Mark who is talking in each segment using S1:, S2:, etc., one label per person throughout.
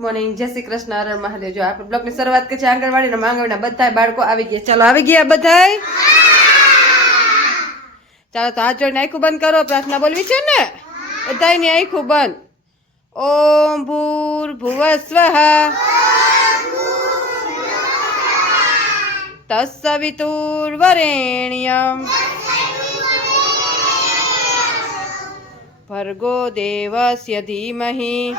S1: Morning જય શ્રી કૃષ્ણ હર મહાદેવ. જો આપણે બ્લોગની શરૂઆત કરી છે આંગણવાડીના માંગણના. બધા બાળકો આવી ગયા. ચાલો, આવી ગયા બધાય? ચાલો, તો હાથ જોડીને આખું બંધ કરો, પ્રાર્થના બોલવી છે ને? બધાયની આખું બંધ. ઓમ ભૂર ભુવ સ્વઃ તત્સવિતુર્વરેણ્યમ ભર્ગો દેવસ્ય ધીમહિ.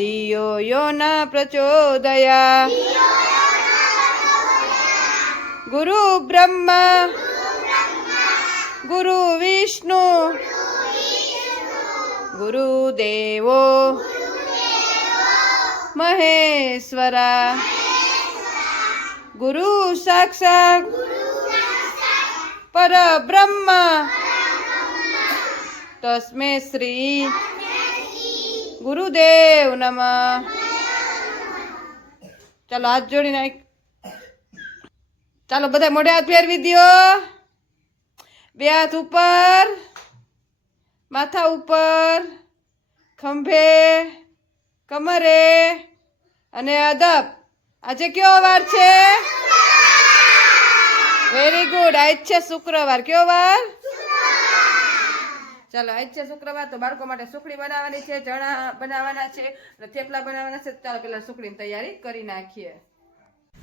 S1: ન પ્રચોદયા. ગુરુ બ્રહ્મા. ગુરુ વિષ્ણુ. ગુરુદેવો મહેશ્વરા. ગુરુ સાક્ષાત. પરબ્રહ્મ. તસ્મે શ્રી. ગુરુદેવ નમ. ચાલો હાથ જોડી નાખ. ચાલો બધા મોઢે હાથ ફેરવી દ્યો. બે હાથ ઉપર, માથા ઉપર, ખંભે, કમરે અને અદબ. આજે કયો વાર છે? વેરી ગુડ આજ છે શુક્રવાર. કયો વાર? ચાલો, આજ છે શુક્રવાર, તો બાળકો માટે સુખડી બનાવવાની છે, ચણા બનાવવાના છે થેપલા બનાવવાના છે. ચાલો, પેલા સુખડીની તૈયારી કરી નાખીએ.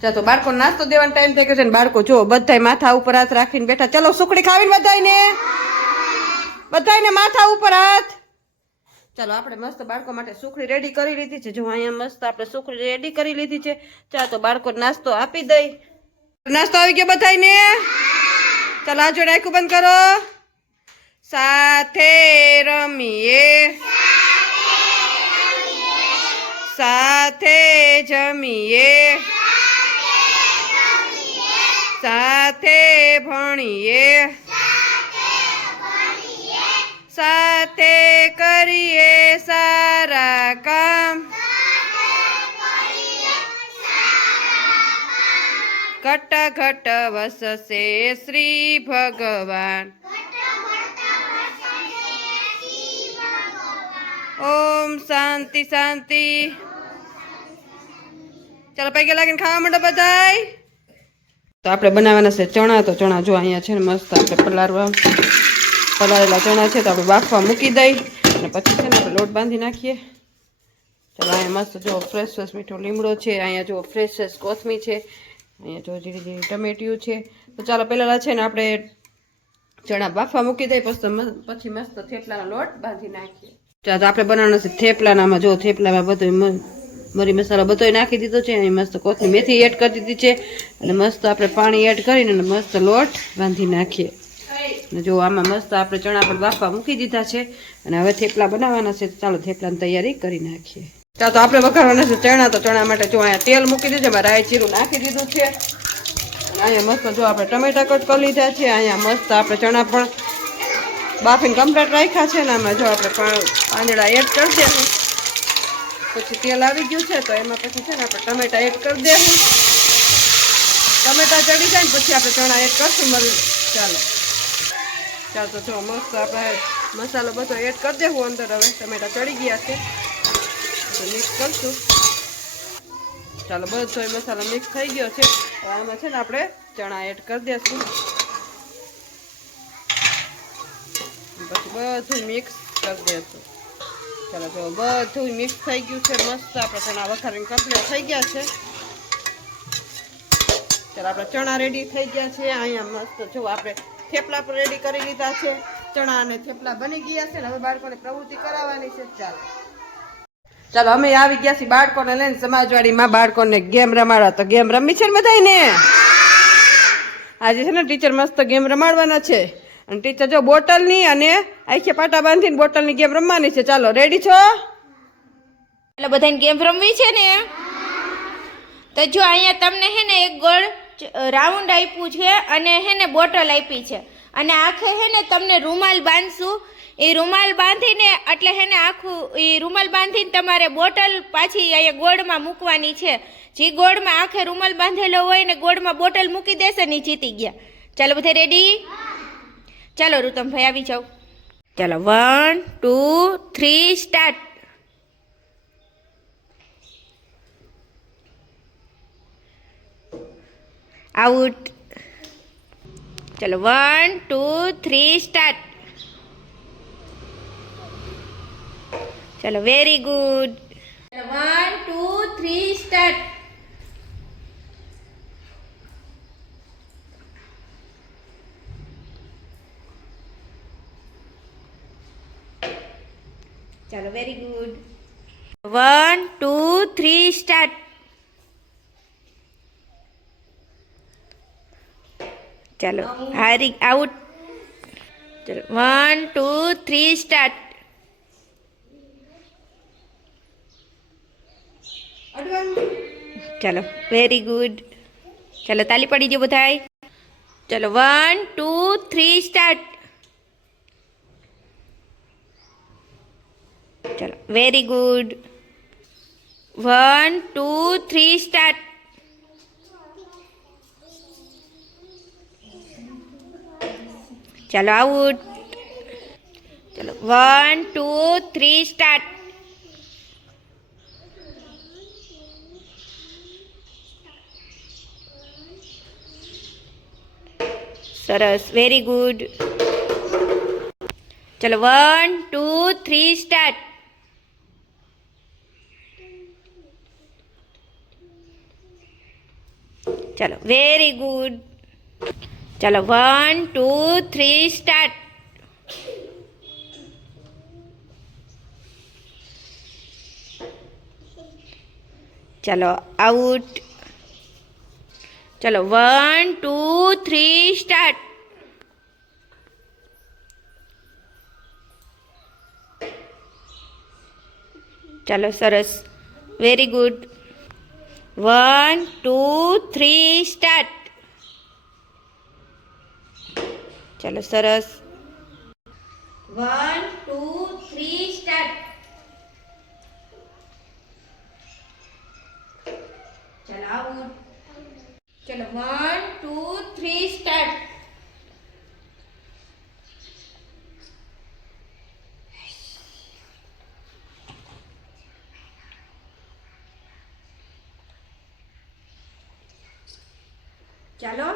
S1: ચાલો, તો બાળકો નાસ્તો દેવાનો ટાઈમ થઈ ગયો છે ને બાળકો જો બધાય માથા ઉપર હાથ રાખીને બેઠા. ચાલો, સુખડી ખાવીને બધાને બધાયને માથા ઉપર હાથ? ચાલો, આપણે મસ્ત બાળકો માટે સુખડી રેડી કરી લીધી છે. જો, અહીંયા મસ્ત આપણે સુખડી રેડી કરી લીધી છે. ચાલો, તો બાળકો નાસ્તો આપી દઈ. નાસ્તો આવી ગયો બધાયને? ચાલો, આ જોડે આખું બંધ કરો. સાથે રમીએ સાથે જમીએ સાથે ભણીએ સાથે કરીએ સારા કામ ઘટ ઘટ વસશે શ્રી ભગવાન ઓમ શાંતિ શાંતિ. ચાલો પૈકી લાગીને ખાવા માંડો બધાય. તો આપણે બનાવવાના છે ચણા, તો ચણા જો અહીંયા છે ને મસ્ત આપણે પલાળવા પલાળેલા ચણા છે તો આપણે બાફવા મૂકી દઈ. અને પછી છે ને આપણે લોટ બાંધી નાખીએ. ચાલો અહીંયા મસ્ત જો ફ્રેશ ફ્રેશ મીઠો લીમડો છે, અહીંયા જો ફ્રેશ ફ્રેશ કોથમી છે, અહીંયા જો ધીરે ધીરે ટમેટિયું છે. તો ચાલો પહેલાં છે ને આપણે ચણા બાફવા મૂકી દઈએ પછી મસ્ત થેપલાનો લોટ બાંધી નાખીએ. તો આપણે બનાવવાનું છે થેપલાનામાં. જો થેપલામાં બધું મરી મસાલો બધો નાખી દીધો છે. અહીં મસ્ત કોથમી મેથી એડ કરી દીધી છે. અને મસ્ત આપણે પાણી એડ કરીને અને મસ્ત લોટ બાંધી નાખીએ. અને જો આમાં મસ્ત આપણે ચણા પણ બાફવા મૂકી દીધા છે. અને હવે થેપલા બનાવવાના છે. ચાલો થેપલાની તૈયારી કરી નાખીએ. ચાલો તો આપણે વઘારવાના છે ચણા. તો ચણા માટે જો અહીંયા તેલ મૂકી દીધું છે. એમાં રાઈ જીરું નાખી દીધું છે. અહીંયા મસ્ત જો આપણે ટમેટા કટ કરી લીધા છે. અહીંયા મસ્ત આપણે ચણા પણ બાફીને કમ્પ્લેટ રાખ્યા છે ને આમાં જો આપણે પાંદડા એડ કરી દેવું પછી તેલ આવી ગયું છે તો એમાં પછી છે ને આપણે ટમેટા એડ કરી દેવું ટમેટા ચડી જાય ને પછી આપણે ચણા એડ કરશું મરી ચાલો. ચાલો તો જો મસ્ત આપણે મસાલો બધો એડ કરી દેવું અંદર. હવે ટમેટા ચડી ગયા છે. મિક્સ કરશું. ચાલો બધો મસાલો મિક્સ થઈ ગયો છે. આમાં છે ને આપણે ચણા એડ કરી દઈશું પછી બધું મિક્સ કરી દઈશું ચાલો જો બધું મિક્સ થઈ ગયું છે મસ્ત. આપણે ચણા વખારીને કમ્પ્લીટ થઈ ગયા છે. ચાલો આપણે ચણા રેડી થઈ ગયા છે. અહીંયા મસ્ત જો આપણે થેપલા પણ રેડી કરી લીધા છે. ચણા અને થેપલા બની ગયા છે ને હવે બાળકોને પ્રવૃત્તિ કરાવવાની છે. ચાલો. ચાલો, અમે આવી ગયા છીએ બાળકોને લઈને સમાજવાડીમાં. બાળકોને ગેમ રમાડવા. તો ગેમ રમી છે ને બધાને આજે છે ને ટીચર મસ્ત ગેમ રમાડવાના છે. અને ટીચર જો બોટલની અને આખે પાટા બાંધીને બોટલની ગેમ રમવાની છે, ચાલો રેડી છો?
S2: એટલે બધાને ગેમ રમવી છે ને? તો જો અહીંયા તમને હે ને એક ગોળ રાઉન્ડ આપ્યું છે અને હે ને બોટલ આપી છે. અને આખે હે ને તમને રૂમાલ બાંધશું. એ રૂમાલ બાંધીને, એટલે હે ને આખું, એ રૂમાલ બાંધીને તમારે બોટલ પાછી અહીંયા ગોળમાં મૂકવાની છે. જે ગોળમાં આખે રૂમાલ બાંધેલો હોય ને ગોળમાં બોટલ મૂકી દેશે ને જીતી ગયા. ચાલો, બધા રેડી ચાલો રૂતમભાઈ આવી જાઓ. ચાલો, one, two, three, start. Out. ચાલો, વન, ટુ, થ્રી, સ્ટાર્ટ. ચાલો, very good. One, two, three ચાલો very good one two three start ચાલો હારી આઉટ ચલો વન ટુ થ્રી સ્ટાર્ટ ચાલો વેરી ગુડ ચાલો તાલી પડી ગયો બધાય ચલો વન ટુ થ્રી સ્ટાર્ટ ચલો very good one two three start ચાલો આઉટ ચલો વન ટુ થ્રી સ્ટાર્ટ સરસ વેરી ગુડ ચલો વન ટુ થ્રી સ્ટાર્ટ ચલો વેરી ગુડ ચાલો વન ટુ થ્રી સ્ટાર્ટ ચાલો આઉટ ચલો વન ટુ થ્રી સ્ટાર્ટ ચાલો, સરસ. Very good one two three start ચાલો સરસ વન ટુ થ્રી સ્ટાર્ટ ચાલો આવું ચલો વન ટુ થ્રી સ્ટાર્ટ ચાલો.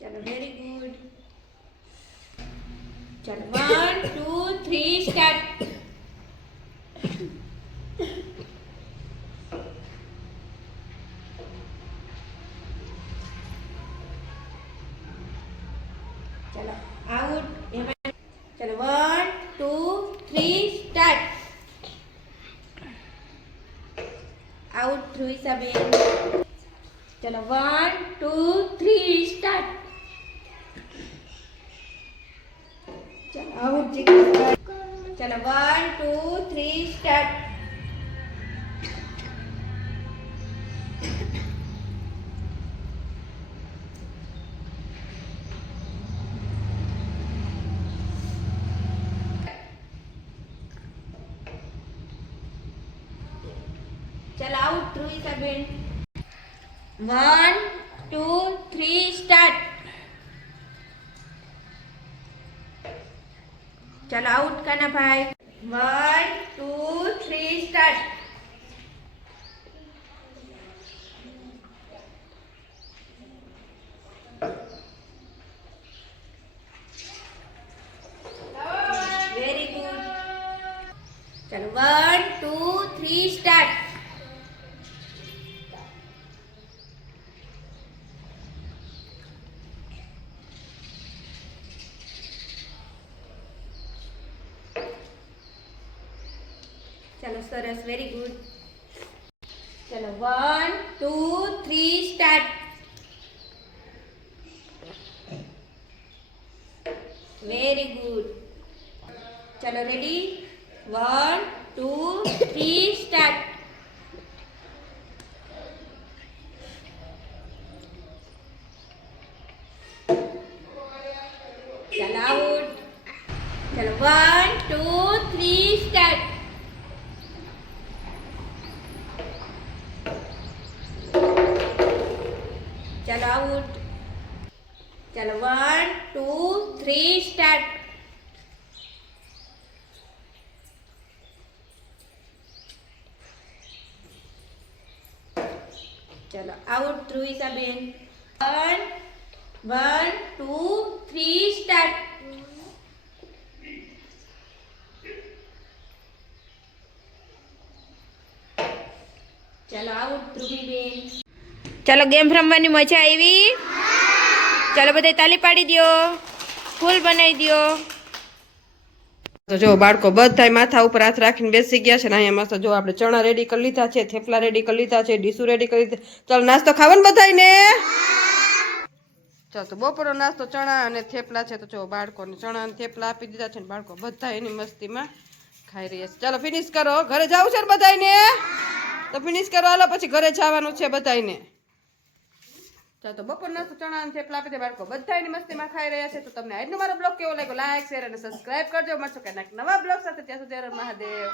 S2: ચાલો વેરી ગુડ ચાલો વન ટુ થ્રી સ્ટાર્ટ ચાલો, આઉટ. એમાં ચાલો one two three start out through હિસાબેન ચલો વન ટુ થ્રી સ્ટાર્ટ ચલો, આઉટ. ચલો વન ટુ થ્રી સ્ટાર્ટ ચાલો આઉટ કાના ભાઈ one two three start very good ચાલો one two three start One, two, three, start. Very good. Chalo, ready? One, two, three, start. Chalo. Chalo, one, two, three, start. ચલો out ધ્રુવિસાબેન one one two three start ચાલો out ધ્રુવીબેન ચાલો game રમવાની મજા આવી ચાલો બધા તાલી પાડી દ્યો ફૂલ બનાવી દ્યો
S1: તો જો બાળકો બધા માથા ઉપર હાથ રાખીને બેસી ગયા છે ને અહીંયા મસ્ત જો આપણે ચણા રેડી કરી લીધા છે, થેપલા રેડી કરી લીધા છે, ડીસુ રેડી કરી ચાલો નાસ્તો ખાવાનું બધાયને? ચાલ તો બપોરનો નાસ્તો ચણા અને થેપલા છે તો જો બાળકોને ચણા અને થેપલા આપી દીધા છે ને બાળકો બધા એની મસ્તીમાં ખાઈ રહ્યા છે. ચાલો ફિનિશ કરો. ઘરે જવું છે ને બધાને તો ફિનિશ કરો. હાલો, પછી ઘરે જવાનું છે બધાયને. ચાલો તો બપોર નાસ્તો ચણા અને થેપલા આપી દે બાળકો બધા એની મસ્તીમાં ખાઈ રહ્યા છે. તો તમને આજનો મારો બ્લોગ કેવો લાગ્યો? લાઈક શેર અને સબસ્ક્રાઇબ કરજો. મળશો કે નવા બ્લોગ સાથે. ત્યાં સુધી મહાદેવ.